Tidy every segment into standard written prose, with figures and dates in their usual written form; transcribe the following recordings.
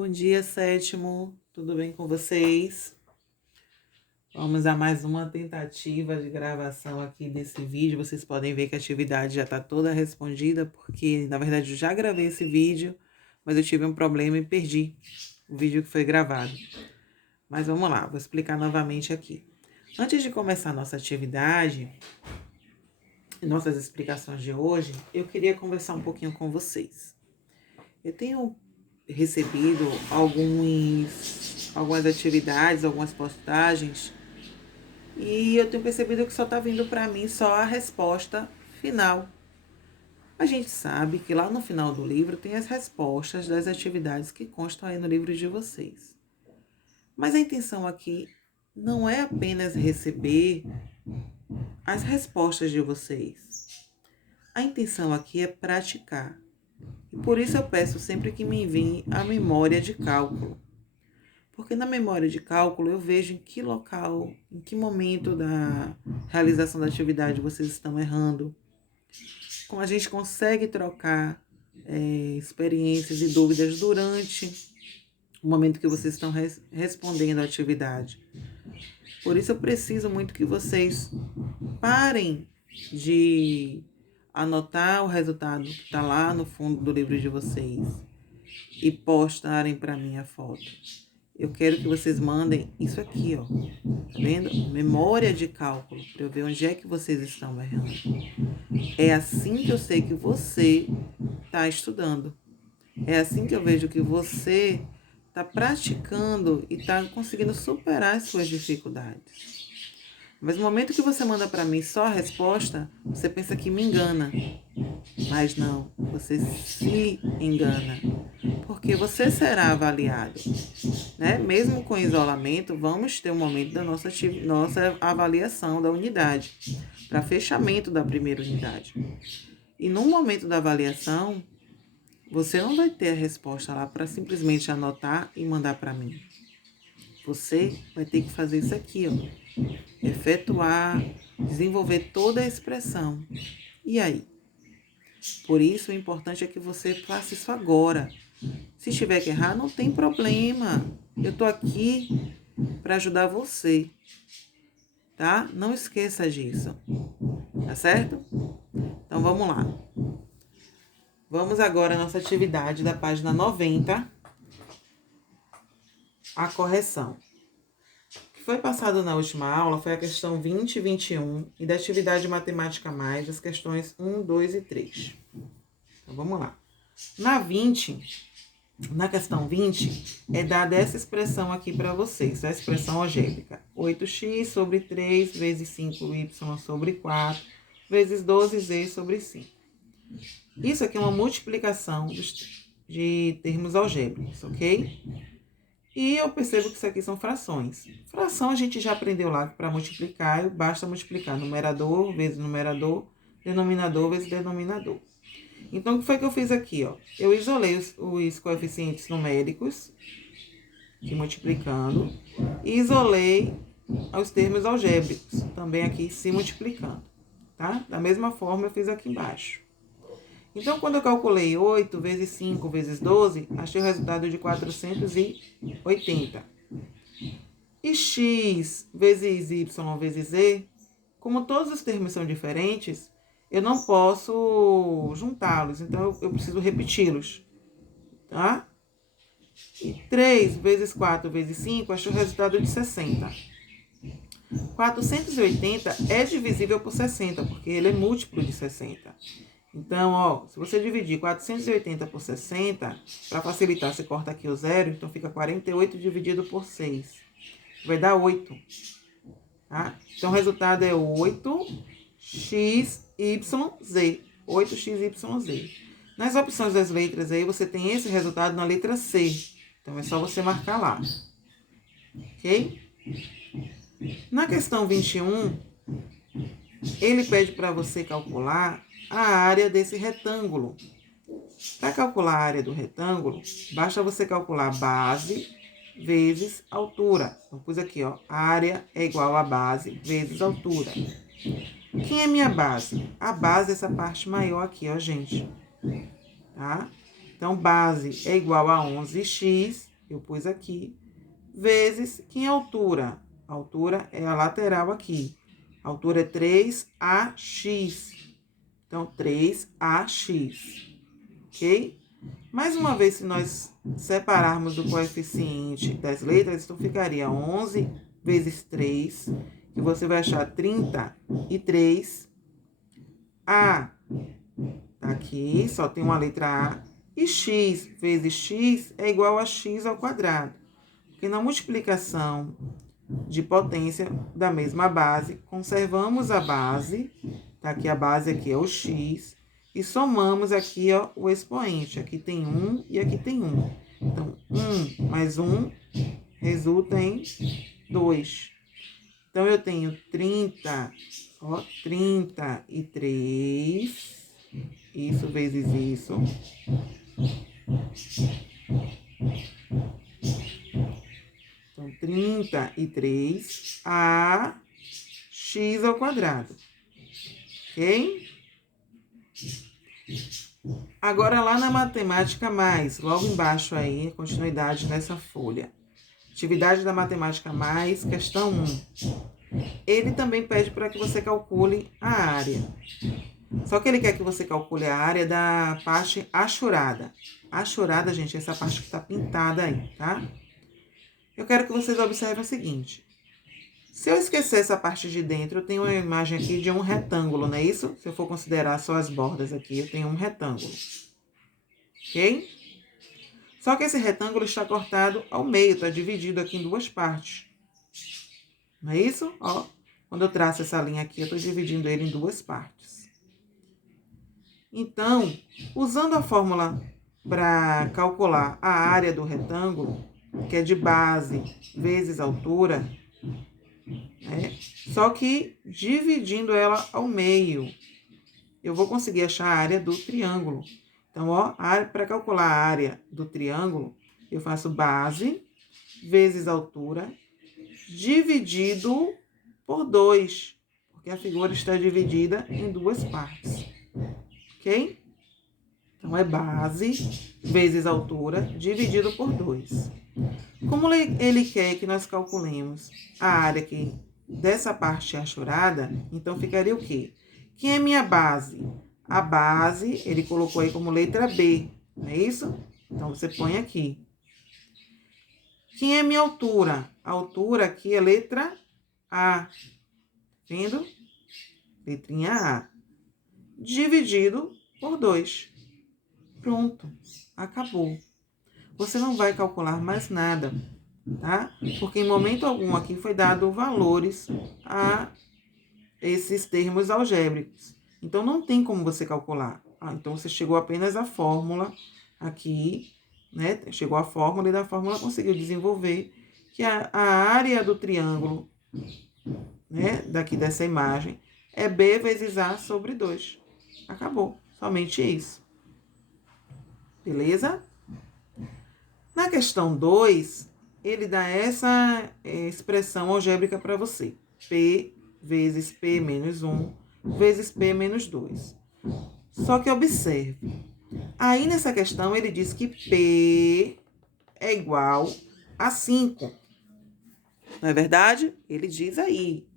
Bom dia, sétimo. Tudo bem com vocês? Vamos a mais uma tentativa de gravação aqui desse vídeo. Vocês podem ver que a atividade já está toda respondida, porque na verdade eu já gravei esse vídeo, mas eu tive um problema e perdi o vídeo que foi gravado. Mas vamos lá, vou explicar novamente aqui. Antes de começar a nossa atividade, nossas explicações de hoje, eu queria conversar um pouquinho com vocês. Eu tenho recebido algumas atividades, algumas postagens, e eu tenho percebido que só está vindo para mim só a resposta final. A gente sabe que lá no final do livro tem as respostas das atividades que constam aí no livro de vocês. Mas a intenção aqui não é apenas receber as respostas de vocês. A intenção aqui é praticar. E por isso eu peço sempre que me enviem a memória de cálculo. Porque na memória de cálculo eu vejo em que local, em que momento da realização da atividade vocês estão errando. Como a gente consegue trocar experiências e dúvidas durante o momento que vocês estão respondendo a atividade. Por isso eu preciso muito que vocês parem de anotar o resultado que está lá no fundo do livro de vocês e postarem para mim a foto. Eu quero que vocês mandem isso aqui, ó. Tá vendo? Memória de cálculo, para eu ver onde é que vocês estão errando. É assim que eu sei que você está estudando. É assim que eu vejo que você está praticando e está conseguindo superar as suas dificuldades. Mas no momento que você manda para mim só a resposta, você pensa que me engana. Mas não, você se engana. Porque você será avaliado. Né? Mesmo com isolamento, vamos ter um momento da nossa avaliação da unidade, para fechamento da primeira unidade. E no momento da avaliação, você não vai ter a resposta lá para simplesmente anotar e mandar para mim. Você vai ter que fazer isso aqui, ó. Efetuar, desenvolver toda a expressão. E aí? Por isso, o importante é que você faça isso agora. Se tiver que errar, não tem problema. Eu tô aqui para ajudar você, tá? Não esqueça disso, tá certo? Então, vamos lá. Vamos agora à nossa atividade da página 90, a correção. O que foi passado na última aula foi a questão 20 e 21 e da atividade matemática mais, as questões 1, 2 e 3. Então, vamos lá. Na questão 20, é dada essa expressão aqui para vocês, a expressão algébrica. 8x sobre 3 vezes 5y sobre 4 vezes 12z sobre 5. Isso aqui é uma multiplicação de termos algébricos, ok? E eu percebo que isso aqui são frações. Fração a gente já aprendeu lá que para multiplicar, basta multiplicar numerador vezes numerador, denominador vezes denominador. Então, o que foi que eu fiz aqui, ó? Eu isolei os coeficientes numéricos, aqui multiplicando, e isolei os termos algébricos, também aqui se multiplicando, tá? Da mesma forma, eu fiz aqui embaixo. Então, quando eu calculei 8 vezes 5 vezes 12, achei o resultado de 480. E x vezes y vezes z, como todos os termos são diferentes, eu não posso juntá-los, então eu preciso repeti-los, tá? E 3 vezes 4 vezes 5, acho o resultado de 60. 480 é divisível por 60, porque ele é múltiplo de 60. Então, ó, se você dividir 480 por 60, para facilitar, você corta aqui o zero, então fica 48 dividido por 6. Vai dar 8. Tá? Então, o resultado é 8xyz. 8xyz. Nas opções das letras aí, você tem esse resultado na letra C. Então, é só você marcar lá. Ok? Na questão 21, ele pede para você calcular a área desse retângulo. Para calcular a área do retângulo, basta você calcular base vezes altura. Então, pus aqui, ó, a área é igual a base vezes altura. Quem é minha base? A base é essa parte maior aqui, ó, gente. Tá? Então, base é igual a 11x eu pus aqui, vezes que em altura? A altura é a lateral aqui. A altura é 3AX. Então, 3AX. Ok? Mais uma vez, se nós separarmos o coeficiente das letras, então ficaria 11 vezes 3, que você vai achar 33. A, tá aqui, só tem uma letra A. E x vezes x é igual a x ao quadrado. Porque na multiplicação de potência da mesma base, conservamos a base, tá aqui a base, aqui é o x, e somamos aqui, ó, o expoente. Aqui tem 1 e aqui tem 1. Então, 1 mais 1 resulta em 2. Então, eu tenho 33, isso vezes isso. Então, 33 a x ao quadrado. Ok? Agora, lá na matemática mais, logo embaixo aí, continuidade nessa folha. Atividade da matemática mais, questão 1. Ele também pede para que você calcule a área. Só que ele quer que você calcule a área da parte achurada. Achurada, gente, é essa parte que está pintada aí, tá? Eu quero que vocês observem o seguinte. Se eu esquecer essa parte de dentro, eu tenho uma imagem aqui de um retângulo, não é isso? Se eu for considerar só as bordas aqui, eu tenho um retângulo. Ok? Só que esse retângulo está cortado ao meio, está dividido aqui em duas partes. Não é isso? Ó, quando eu traço essa linha aqui, eu estou dividindo ele em duas partes. Então, usando a fórmula para calcular a área do retângulo, que é de base vezes altura, né? Só que dividindo ela ao meio, eu vou conseguir achar a área do triângulo. Então, ó, para calcular a área do triângulo, eu faço base vezes altura dividido por 2, porque a figura está dividida em duas partes. Ok? Então, é base vezes altura dividido por 2. Como ele quer que nós calculemos a área aqui dessa parte achurada, então ficaria o quê? Quem é minha base? A base, ele colocou aí como letra B, não é isso? Então, você põe aqui. Quem é minha altura? A altura aqui é letra A. Vendo? Letrinha A. Dividido por 2. Pronto. Acabou. Você não vai calcular mais nada, tá? Porque em momento algum aqui foi dado valores a esses termos algébricos. Então, não tem como você calcular. Então, você chegou apenas à fórmula aqui, né? Chegou à fórmula e da fórmula conseguiu desenvolver que a área do triângulo, né? Daqui dessa imagem, é B vezes A sobre 2. Acabou. Somente isso. Beleza? Na questão 2, ele dá essa expressão algébrica para você. P vezes P menos 1 vezes P menos 2. Só que observe. Aí nessa questão ele diz que P é igual a 5. Não é verdade? Ele diz aí.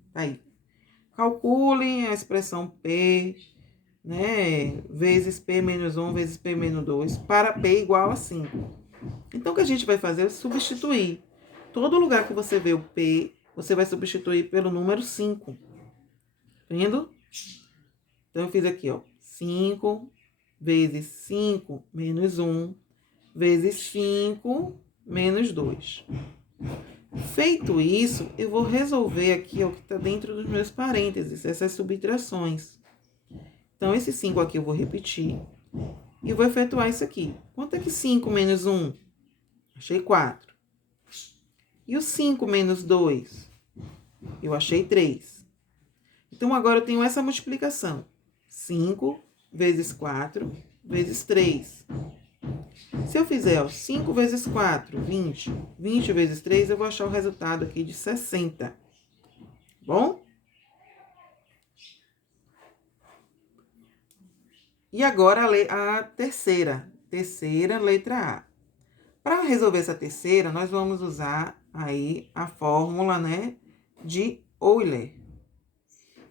Calculem a expressão P, né, vezes P menos 1 vezes P menos 2 para P igual a 5. Então, o que a gente vai fazer é substituir. Todo lugar que você vê o P, você vai substituir pelo número 5. Vendo? Então, eu fiz aqui, ó. 5 vezes 5 menos 1 vezes 5 menos 2. Feito isso, eu vou resolver aqui, ó, o que está dentro dos meus parênteses, essas subtrações. Então, esse 5 aqui eu vou repetir e vou efetuar isso aqui. Quanto é que 5 menos 1? Achei 4. E o 5 menos 2? Eu achei 3. Então, agora eu tenho essa multiplicação. 5 vezes 4 vezes 3. Se eu fizer, ó, 5 vezes 4, 20. 20 vezes 3, eu vou achar o resultado aqui de 60. Bom? E agora a terceira letra A. Para resolver essa terceira, nós vamos usar aí a fórmula, né, de Euler,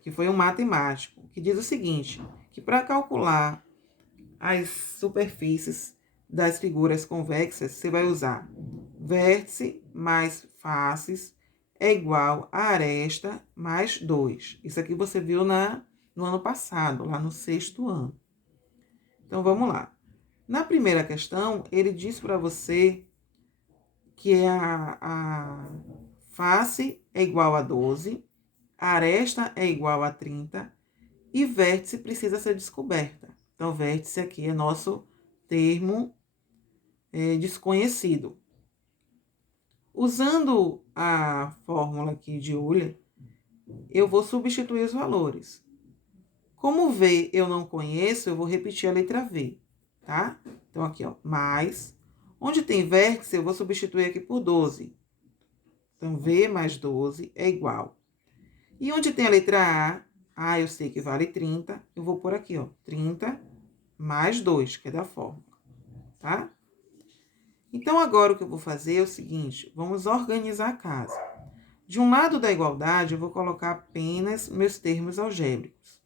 que foi um matemático, que diz o seguinte, que para calcular as superfícies das figuras convexas, você vai usar vértice mais faces é igual a aresta mais 2. Isso aqui você viu no ano passado, lá no 6º ano. Então, vamos lá. Na primeira questão, ele diz para você que a face é igual a 12, a aresta é igual a 30 e vértice precisa ser descoberta. Então, vértice aqui é nosso termo desconhecido. Usando a fórmula aqui de Euler, eu vou substituir os valores. Como V eu não conheço, eu vou repetir a letra V, tá? Então, aqui, ó, mais. Onde tem vértice, eu vou substituir aqui por 12. Então, V mais 12 é igual. E onde tem a letra A, eu sei que vale 30, eu vou por aqui, ó, 30 mais 2, que é da fórmula, tá? Então, agora o que eu vou fazer é o seguinte, vamos organizar a casa. De um lado da igualdade, eu vou colocar apenas meus termos algébricos.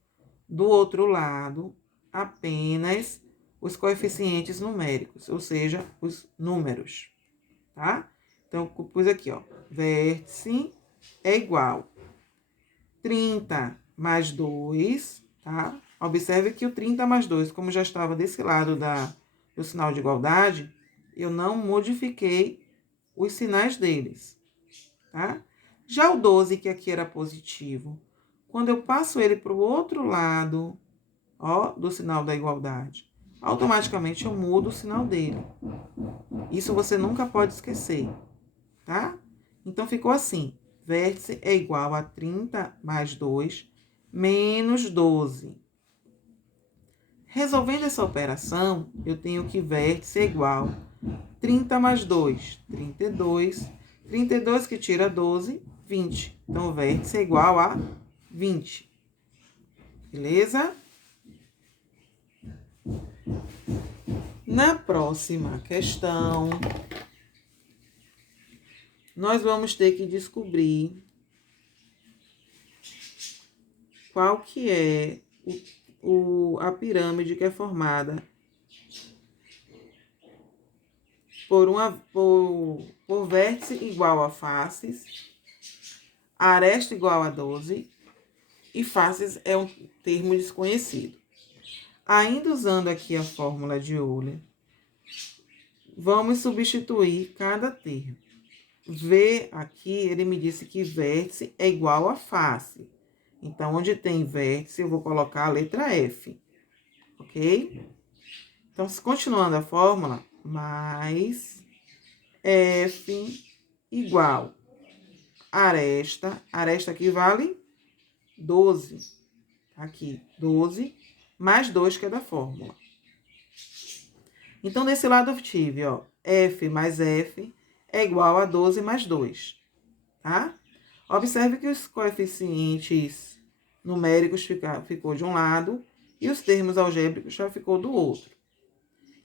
Do outro lado, apenas os coeficientes numéricos, ou seja, os números, tá? Então, eu pus aqui, ó, vértice é igual 30 mais 2, tá? Observe que o 30 mais 2, como já estava desse lado do sinal de igualdade, eu não modifiquei os sinais deles, tá? Já o 12, que aqui era positivo, quando eu passo ele para o outro lado, ó, do sinal da igualdade, automaticamente eu mudo o sinal dele. Isso você nunca pode esquecer, tá? Então, ficou assim, vértice é igual a 30 mais 2 menos 12. Resolvendo essa operação, eu tenho que vértice é igual a 30 mais 2, 32. 32 que tira 12, 20. Então, o vértice é igual a 20. Beleza? Na próxima questão, nós vamos ter que descobrir qual que é a pirâmide que é formada por vértice igual a faces, aresta igual a 12 e faces é um termo desconhecido. Ainda usando aqui a fórmula de Euler, vamos substituir cada termo. V aqui, ele me disse que vértice é igual a face. Então, onde tem vértice, eu vou colocar a letra F, ok? Então, continuando a fórmula, mais F igual aresta. Aresta aqui vale 12. Aqui, 12 mais 2, que é da fórmula. Então, desse lado eu tive, ó, F mais F é igual a 12 mais 2, tá? Observe que os coeficientes numéricos ficou de um lado e os termos algébricos já ficou do outro.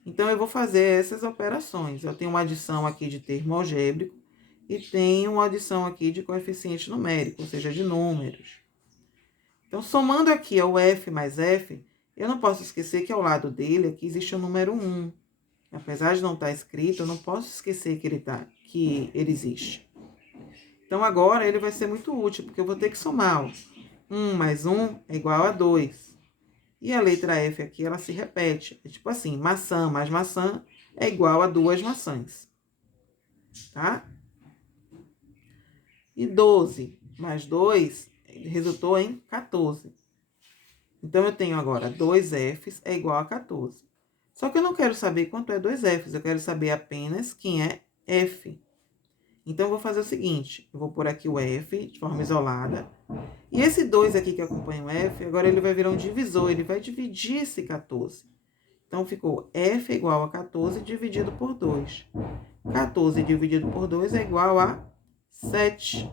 Então, eu vou fazer essas operações. Eu tenho uma adição aqui de termo algébrico e tenho uma adição aqui de coeficiente numérico, ou seja, de números. Então, somando aqui ao F mais F, eu não posso esquecer que ao lado dele aqui existe o número 1. Apesar de não estar escrito, eu não posso esquecer que ele existe. Então, agora ele vai ser muito útil, porque eu vou ter que somar. 1 mais 1 é igual a 2. E a letra F aqui, ela se repete. É tipo assim, maçã mais maçã é igual a 2 maçãs. Tá? E 12 mais 2 resultou em 14. Então, eu tenho agora 2 Fs é igual a 14. Só que eu não quero saber quanto é 2 Fs, eu quero saber apenas quem é F. Então, eu vou fazer o seguinte, eu vou pôr aqui o F de forma isolada. E esse 2 aqui que acompanha o F, agora ele vai virar um divisor, ele vai dividir esse 14. Então, ficou F igual a 14 dividido por 2. 14 dividido por 2 é igual a 7,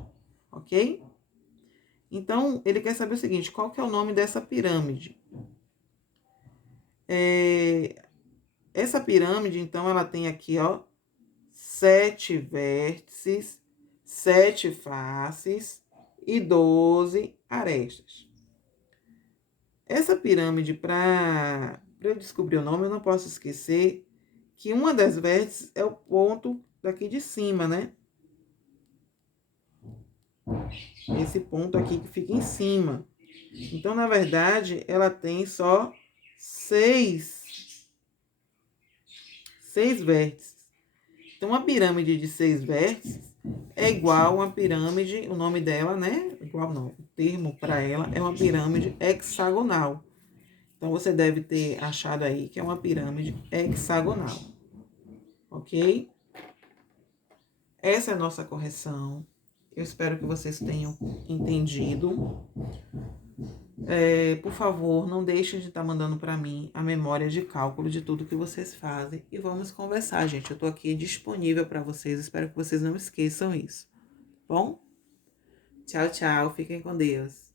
ok? Então, ele quer saber o seguinte, qual que é o nome dessa pirâmide? Essa pirâmide, então, ela tem aqui, ó, 7 vértices, 7 faces e 12 arestas. Essa pirâmide, para eu descobrir o nome, eu não posso esquecer que uma das vértices é o ponto daqui de cima, né? Esse ponto aqui que fica em cima. Então, na verdade, ela tem só 6 vértices. Então, uma pirâmide de 6 vértices é igual a uma pirâmide, o nome dela, né? Igual não, o termo para ela é uma pirâmide hexagonal. Então, você deve ter achado aí que é uma pirâmide hexagonal. Ok? Essa é a nossa correção. Eu espero que vocês tenham entendido. Por favor, não deixem de estar mandando para mim a memória de cálculo de tudo que vocês fazem. E vamos conversar, gente. Eu estou aqui disponível para vocês. Espero que vocês não esqueçam isso. Bom? Tchau, tchau. Fiquem com Deus.